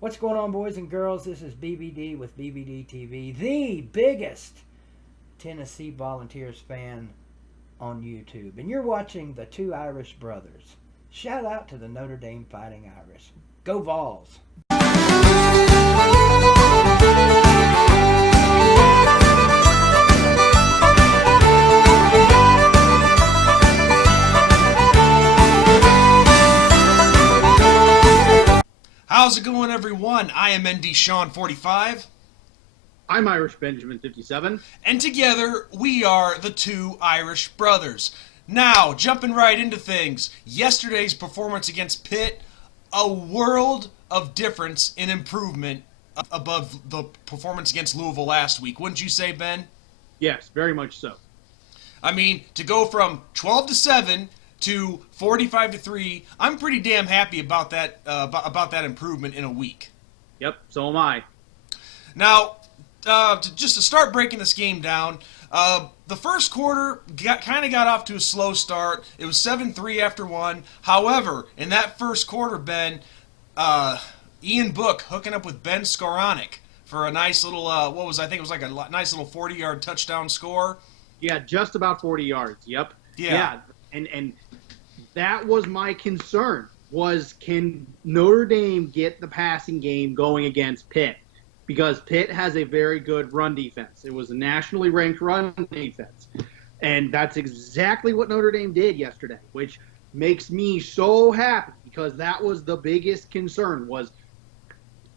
What's going on, boys and girls? This is BBD with BBD TV, the biggest Tennessee Volunteers fan on YouTube. And you're watching the two Irish brothers. Shout out to the Notre Dame Fighting Irish. Go Vols! How's it going, everyone? I am ND Sean 45. I'm Irish Benjamin 57. And together, we are the two Irish brothers. Now, jumping right into things, yesterday's performance against Pitt, a world of difference in improvement above the performance against Louisville last week. Wouldn't you say, Ben? Yes, very much so. I mean, to go from 12-7 to 45-3, I'm pretty damn happy about that improvement in a week. Yep, so am I. Now, just to start breaking this game down, the first quarter kind of got off to a slow start. It was 7-3 after one. However, in that first quarter, Ben, Ian Book hooking up with Ben Skoranek for a nice little, I think it was like a nice little 40-yard touchdown score. Yeah, just about 40 yards. Yep. Yeah. And that was my concern, was can Notre Dame get the passing game going against Pitt? Because Pitt has a very good run defense. It was a nationally ranked run defense. And that's exactly what Notre Dame did yesterday, which makes me so happy because that was the biggest concern was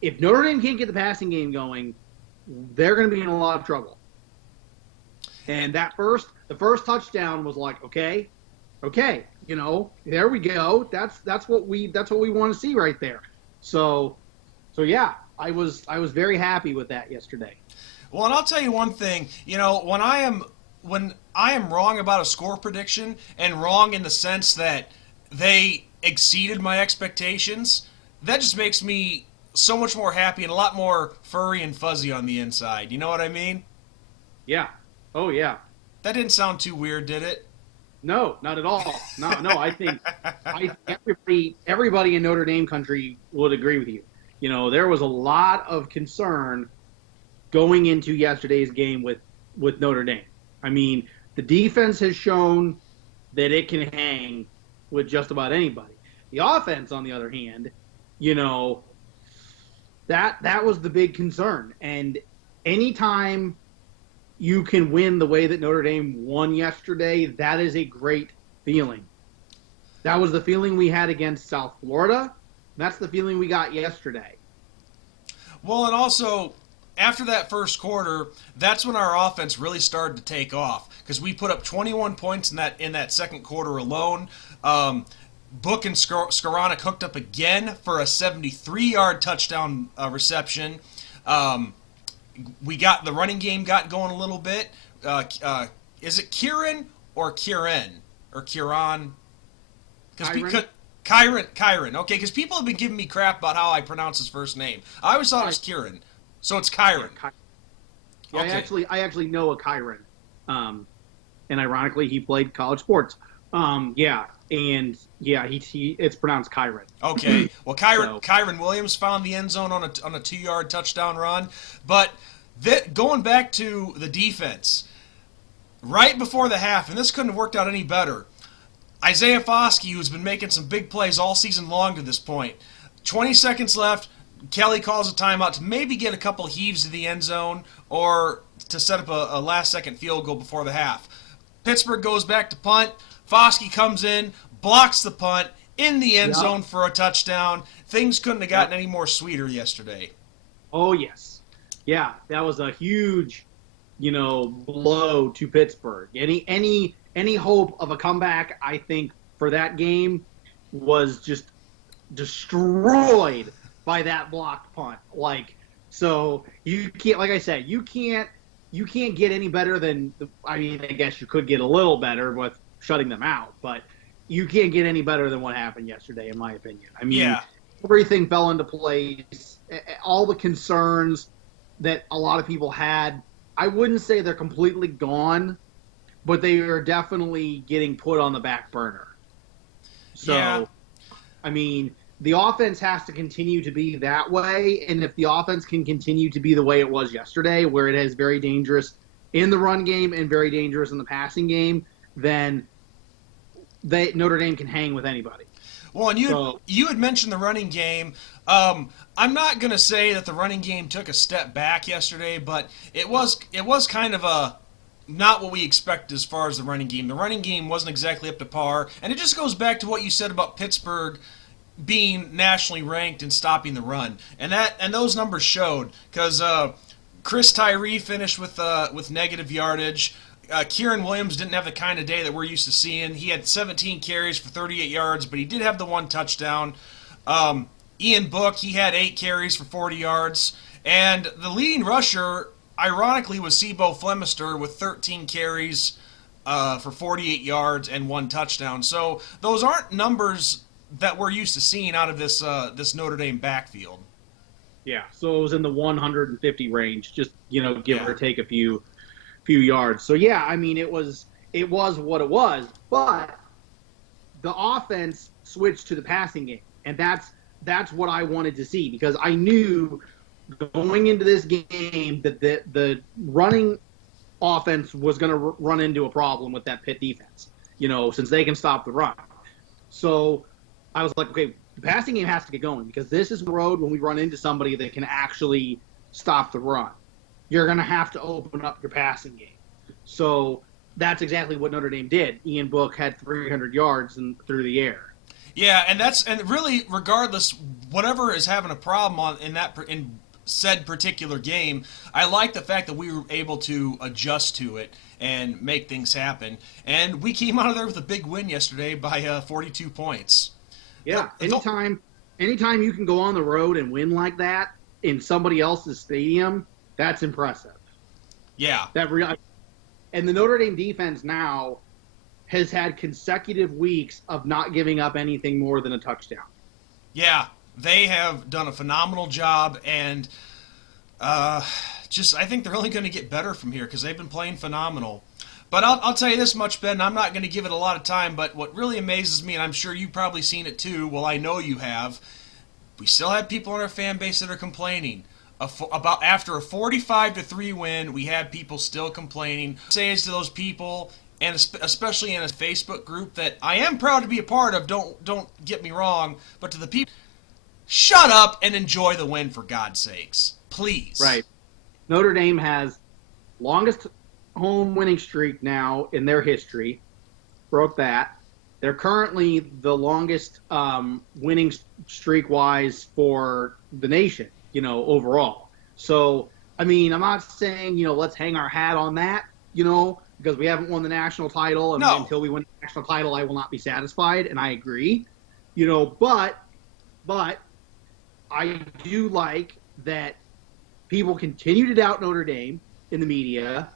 if Notre Dame can't get the passing game going, they're going to be in a lot of trouble. And the first touchdown was like, okay, there we go. That's what we want to see right there. So yeah, I was very happy with that yesterday. Well, and I'll tell you one thing, when I am wrong about a score prediction and wrong in the sense that they exceeded my expectations, that just makes me so much more happy and a lot more furry and fuzzy on the inside. You know what I mean? Yeah. Oh, yeah. That didn't sound too weird, did it? No, not at all. No, I think everybody in Notre Dame country would agree with you. There was a lot of concern going into yesterday's game with Notre Dame. I mean, the defense has shown that it can hang with just about anybody. The offense, on the other hand, that was the big concern. And anytime you can win the way that Notre Dame won yesterday, that is a great feeling. That was the feeling we had against South Florida. That's the feeling we got yesterday. Well, and also, after that first quarter, that's when our offense really started to take off because we put up 21 points in that second quarter alone. Book and Skoranek hooked up again for a 73-yard touchdown reception. We got the running game got going a little bit. Is it Kieran or Kieran or Kieran? Kyron. Okay, because people have been giving me crap about how I pronounce his first name. I always thought it was Kieran, so it's Kyron. Yeah, Okay. I actually know a Kyron, and ironically, he played college sports. It's pronounced Kyron. Okay, well, Kyron So- Kyron Williams found the end zone on a 2-yard touchdown run, but going back to the defense, right before the half, and this couldn't have worked out any better. Isaiah Foskey, who's been making some big plays all season long to this point, 20 seconds left. Kelly calls a timeout to maybe get a couple heaves to the end zone or to set up a last-second field goal before the half. Pittsburgh goes back to punt. Foskey comes in, blocks the punt in the end zone for a touchdown. Things couldn't have gotten any more sweeter yesterday. Oh, yes. Yeah, that was a huge, blow to Pittsburgh. Any hope of a comeback, I think, for that game was just destroyed by that blocked punt. So you can't, like I said, you can't get any better than, I guess you could get a little better with shutting them out, but you can't get any better than what happened yesterday, in my opinion. Everything fell into place. All the concerns that a lot of people had, I wouldn't say they're completely gone, but they are definitely getting put on the back burner. So, Yeah. the offense has to continue to be that way. And if the offense can continue to be the way it was yesterday, where it is very dangerous in the run game and very dangerous in the passing game, then Notre Dame can hang with anybody. Well, and you had mentioned the running game. I'm not going to say that the running game took a step back yesterday, but it was kind of a not what we expected as far as the running game. The running game wasn't exactly up to par, and it just goes back to what you said about Pittsburgh being nationally ranked and stopping the run, and those numbers showed because Chris Tyree finished with negative yardage. Kieran Williams didn't have the kind of day that we're used to seeing. He had 17 carries for 38 yards, but he did have the one touchdown. Ian Book, he had 8 carries for 40 yards. And the leading rusher, ironically, was Sebo Flemister with 13 carries for 48 yards and 1 touchdown. So those aren't numbers that we're used to seeing out of this Notre Dame backfield. Yeah, so it was in the 150 range, just give or take a few yards. So yeah, I mean it was what it was, but the offense switched to the passing game, and that's what I wanted to see, because I knew going into this game that the running offense was going to run into a problem with that Pitt defense, since they can stop the run. So I was like, okay, the passing game has to get going, because this is the road when we run into somebody that can actually stop the run. You're going to have to open up your passing game. So that's exactly what Notre Dame did. Ian Book had 300 yards through the air. Yeah, and really, regardless, whatever is having a problem in said particular game, I like the fact that we were able to adjust to it and make things happen. And we came out of there with a big win yesterday by 42 points. Yeah, anytime you can go on the road and win like that in somebody else's stadium, that's impressive. Yeah. And the Notre Dame defense now has had consecutive weeks of not giving up anything more than a touchdown. Yeah, they have done a phenomenal job, and I think they're only going to get better from here because they've been playing phenomenal. But I'll tell you this much, Ben, I'm not going to give it a lot of time, but what really amazes me, and I'm sure you've probably seen it too, well, I know you have, we still have people in our fan base that are complaining. About after a 45-3 win, we had people still complaining. Say to those people, and especially in a Facebook group that I am proud to be a part of, don't get me wrong, but to the people, shut up and enjoy the win, for God's sakes. Please. Right. Notre Dame has longest home winning streak now in their history. Broke that. They're currently the longest winning streak-wise for the nation, overall. So, I mean, I'm not saying, let's hang our hat on that, because we haven't won the national title. And until we win the national title, I will not be satisfied, and I agree. But I do like that people continue to doubt Notre Dame in the media.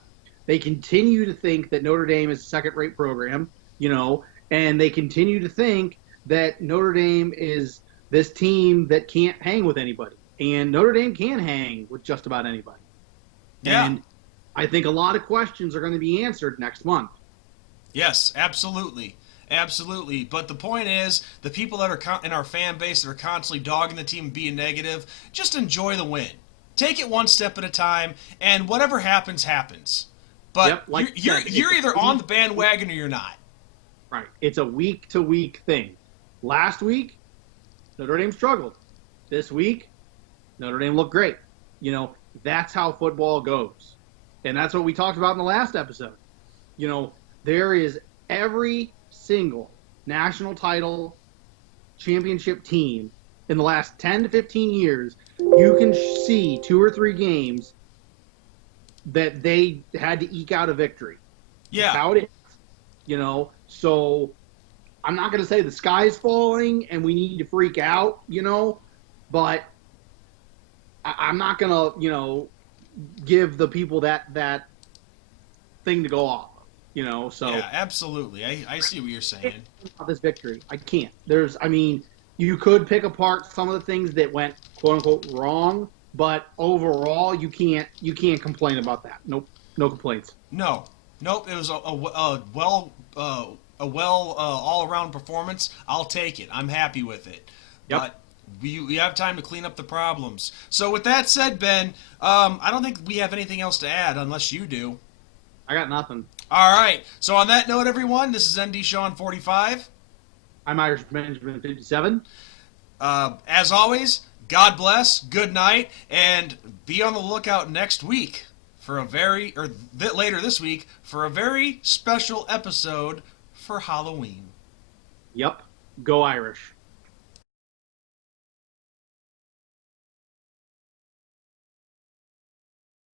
They continue to think that Notre Dame is a second-rate program, and they continue to think that Notre Dame is this team that can't hang with anybody. And Notre Dame can hang with just about anybody. Yeah. And I think a lot of questions are going to be answered next month. Yes, absolutely. Absolutely. But the point is, the people that are in our fan base that are constantly dogging the team and being negative, just enjoy the win. Take it one step at a time, and whatever happens, happens. But you're either on the bandwagon or you're not. Right. It's a week-to-week thing. Last week, Notre Dame struggled. This week, Notre Dame looked great. That's how football goes. And that's what we talked about in the last episode. There is every single national title championship team in the last 10 to 15 years, you can see 2 or 3 games that they had to eke out a victory. Yeah. That's how it is. So I'm not going to say the sky's falling and we need to freak out, but I'm not going to, give the people that thing to go off, so. Yeah, absolutely. I see what you're saying. This victory, I can't. You could pick apart some of the things that went quote unquote wrong, but overall you can't complain about that. Nope. No complaints. Nope. It was a well all-around performance. I'll take it. I'm happy with it. Yep. But we have time to clean up the problems. So with that said, Ben, I don't think we have anything else to add unless you do. I got nothing. All right. So on that note, everyone, this is ND Sean 45. I'm Irish Benjamin 57. As always, God bless, good night, and be on the lookout next week for later this week for a very special episode for Halloween. Yep. Go Irish.